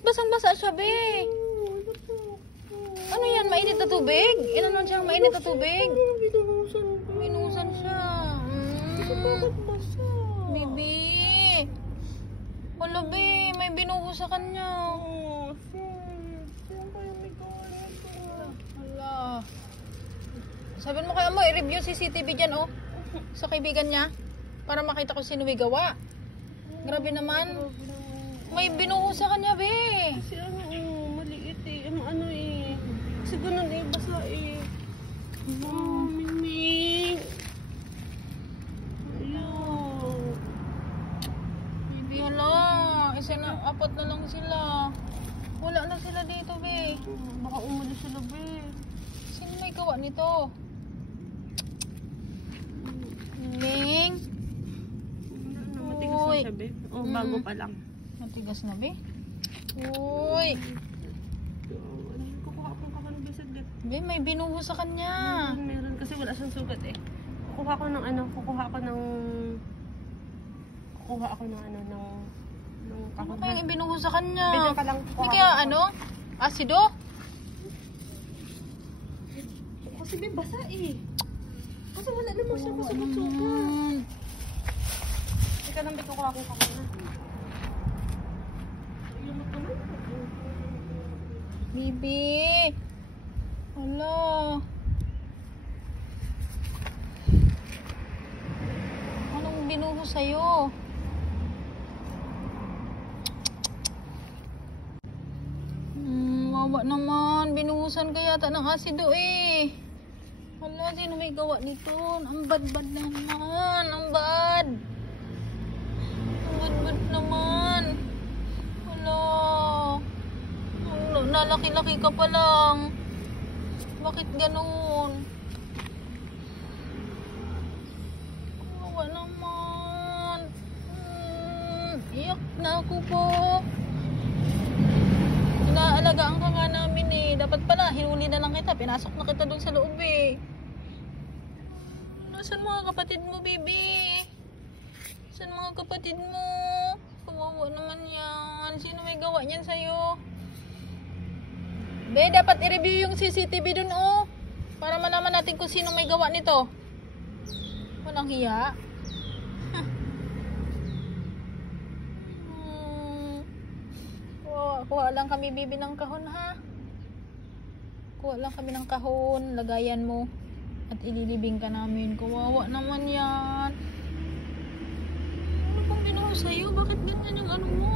Ba't basang-basa siya, be? Ano yan? Mainit na tubig? Inanon siyang mainit na tubig? Binuhusan siya. Bakit basa? Bibi. Wala, be. May binuhos sa kanya. Oh, shit. Saan kayo may gawa nito? Wala. Sabihin mo kaya mo, i-review CCTV dyan, oh. Sa kaibigan niya. Para makita ko sino may gawa. Grabe naman. May binuhos sa kanya, be. Kasi maliit eh. Ano eh. Kasi ganun eh, basa eh. Miming. Ayun. Bibi, hala. Isa na, apat na lang sila. Wala na sila dito, be. Baka umalis sila, be. Sino may gawa nito? Ling? Matigas na Uy. siya, be. Oh, bago pa lang. Matigas na, be. Uy. Kukuha akong kakanubay saglit. Be, may binuhos sa kanya. Meron kasi wala siyang sugat eh. Kukuha ako ng Kukuha ako ng Ano kahon. kayang ibinuhos sa kanya? Bigyan ka lang. Hindi kaya asido? Kasi may basa eh. Kasi wala naman siya Wala kasugat-sugat. naman. Ika lang, kukuha akong kahon na. Bibi. Hala. Anong binuhos sa'yo? Wawa naman. Binuhusan ka yata ng asido eh. Hala, sino may gawa nito? Ang bad-bad naman. Ang bad. Ang bad-bad naman. Hala. Nalaki-laki ka pa lang. Bakit ganun? Wawa naman. Iyak na ako po. Inaalagaan ka nga namin eh. Dapat pala, hinuli na lang kita. Pinasok na kita dun sa loob eh. Nasaan mga kapatid mo, baby? Nasaan mga kapatid mo? Kawawa naman yan. Sino may gawa niyan sa'yo? Be, dapat i-review yung CCTV dun, oh. Para malaman natin kung sino may gawa nito. Walang hiya. Kuha lang kami, bibi, ng kahon, ha? Kuha lang kami ng kahon. Lagayan mo. At ililibing ka namin. Kawawa naman yan. Ano bang binuho sa'yo? Bakit ganyan yung ano mo?